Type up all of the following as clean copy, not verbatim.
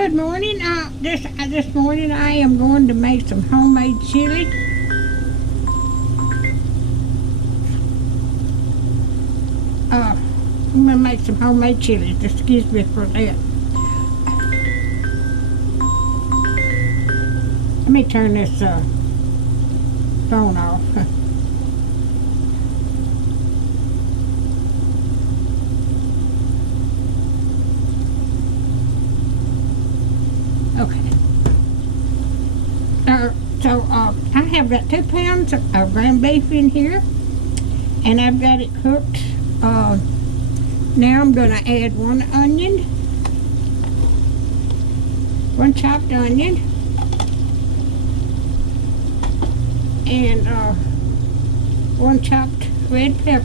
Good morning. This morning I am going to make some homemade chili. I'm going to make some homemade chili. Excuse me for that. Let me turn this phone off. Okay. I have got 2 pounds of ground beef in here, and I've got it cooked. Now I'm going to add 1 onion, 1 chopped onion, and 1 chopped red pepper.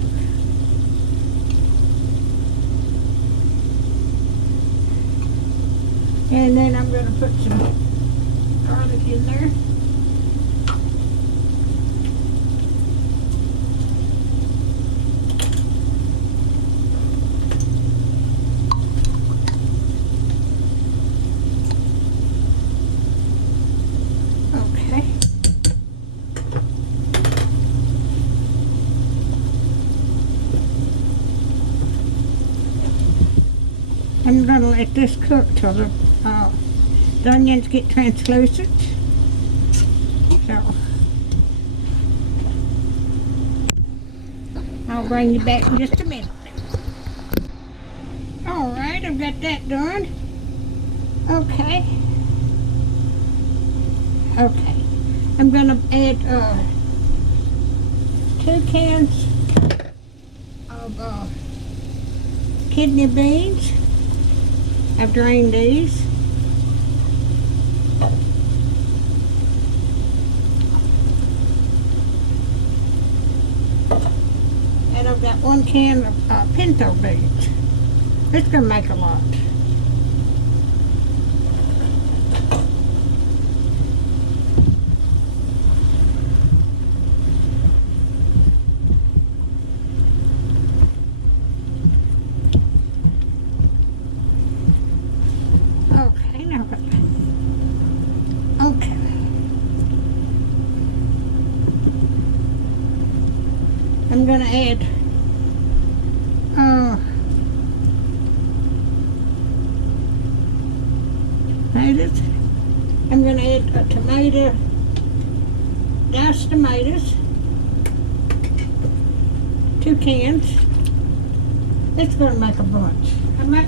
And then I'm going to put some garlic in there. Okay. I'm going to let this cook till the onions get translucent. So I'll bring you back in just a minute. Alright, I've got that done. Okay. I'm gonna add 2 cans of kidney beans. I've drained these. And I've got 1 can of pinto beans. It's going to make a lot. Okay, now okay. I'm going to add tomatoes. I'm going to add a tomato, diced tomatoes, 2 cans. It's going to make a bunch.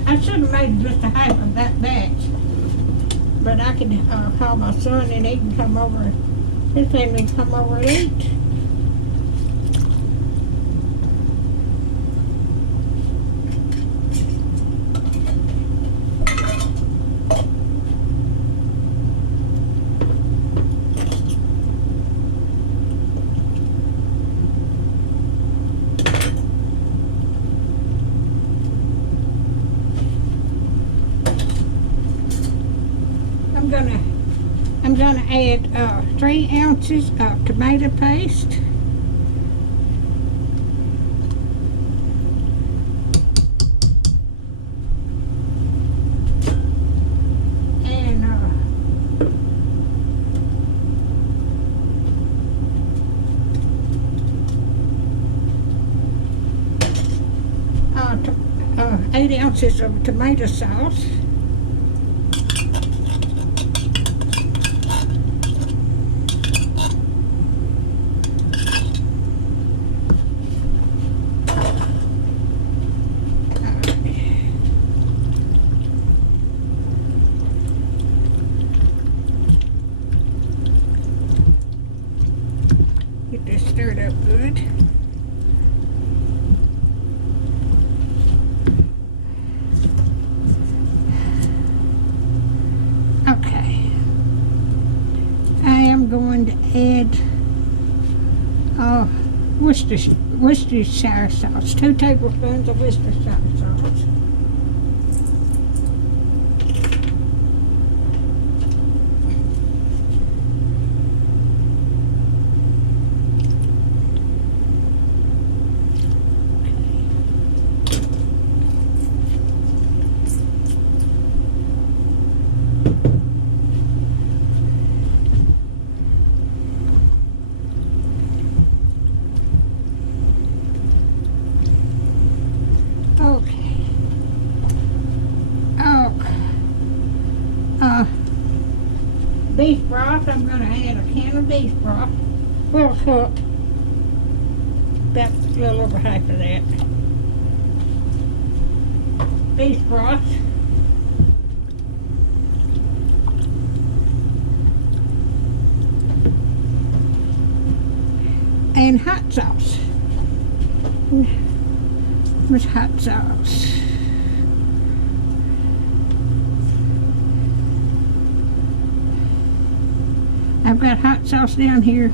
I should have made just a half of that batch, but I can call my son and he can come over, his family can come over and eat. I'm gonna add 3 ounces of tomato paste. And uh, 8 ounces of tomato sauce. Get this stirred up good. Okay. I am going to add Worcestershire sauce, 2 tablespoons of Worcestershire sauce. beef broth, I'm going to add a can of beef broth. Well, a cup. About a little over half of that. Beef broth. And hot sauce. Where's hot sauce? I've got hot sauce down here.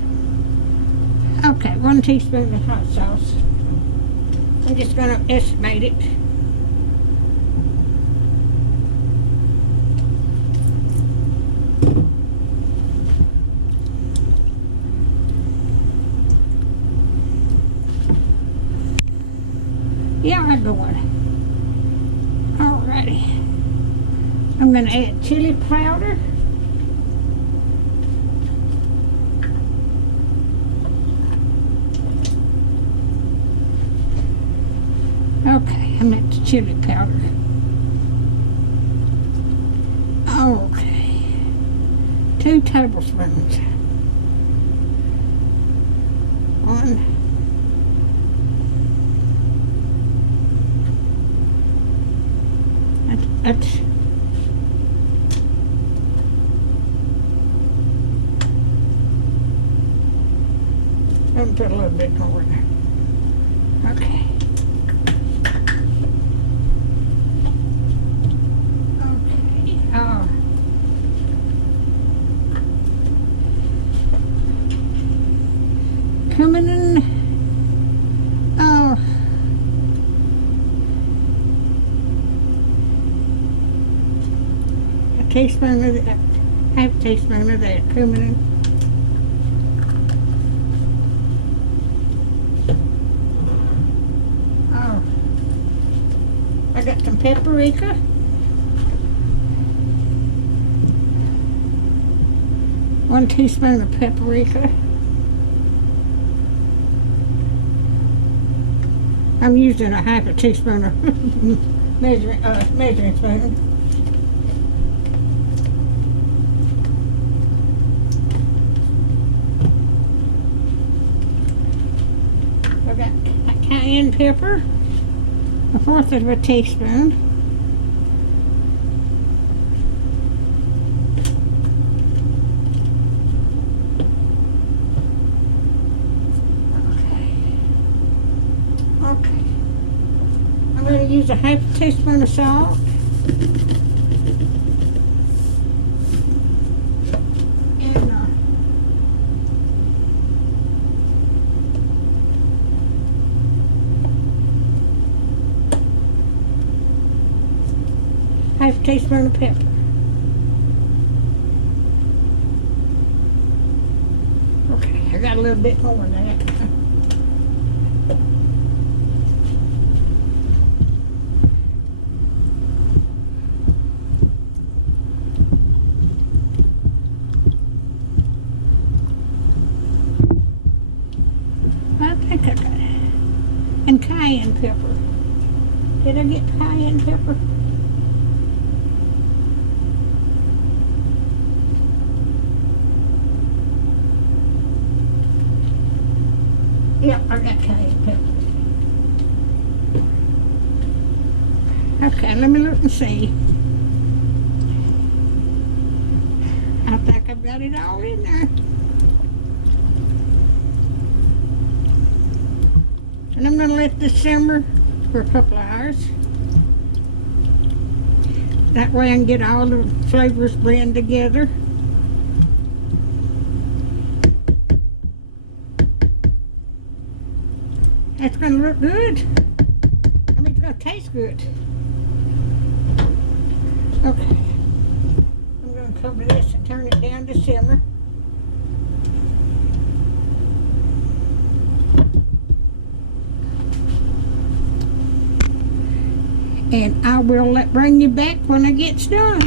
Okay, 1 teaspoon of hot sauce. I'm just going to estimate it. Yeah, I'm going. Alrighty. I'm going to add chili powder. Okay, I'm at the chili powder. Okay. 2 tablespoons. 1. That's I'm gonna put a little bit more in there. Okay. Coming in. Oh. A teaspoon of that. Half a teaspoon of that cumin. Oh. I got some paprika. 1 teaspoon of paprika. I'm using a half a teaspoon of measuring spoon. I've got cayenne pepper, 1/4 of a teaspoon. I'm going to use a half a teaspoon of salt. And half a teaspoon of pepper. Okay, I got a little bit more than that. And cayenne pepper. Did I get cayenne pepper? Yep, I got cayenne pepper. Okay, let me look and see. I think I've got it all in there. And I'm going to let this simmer for a couple of hours. That way I can get all the flavors blend together. That's going to look good. I mean, it's going to taste good. Okay. I'm going to cover this and turn it down to simmer. And I will bring you back when it gets done.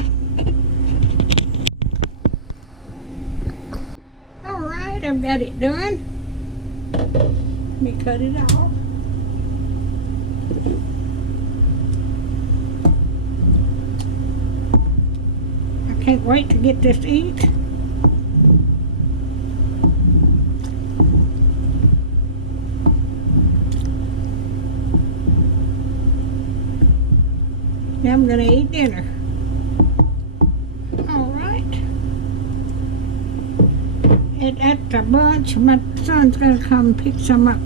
Alright, I've got it done. Let me cut it off. I can't wait to get this to eat. Now I'm gonna eat dinner. All right. At the bunch, my son's gonna come pick some up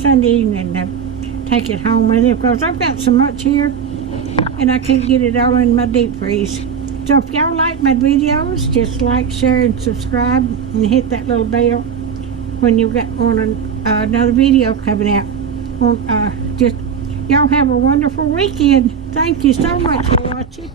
Sunday evening to take it home with him because I've got so much here and I can't get it all in my deep freeze. So if y'all like my videos, just like, share, and subscribe, and hit that little bell when you got on another video coming out. Just y'all have a wonderful weekend. Thank you so much for watching.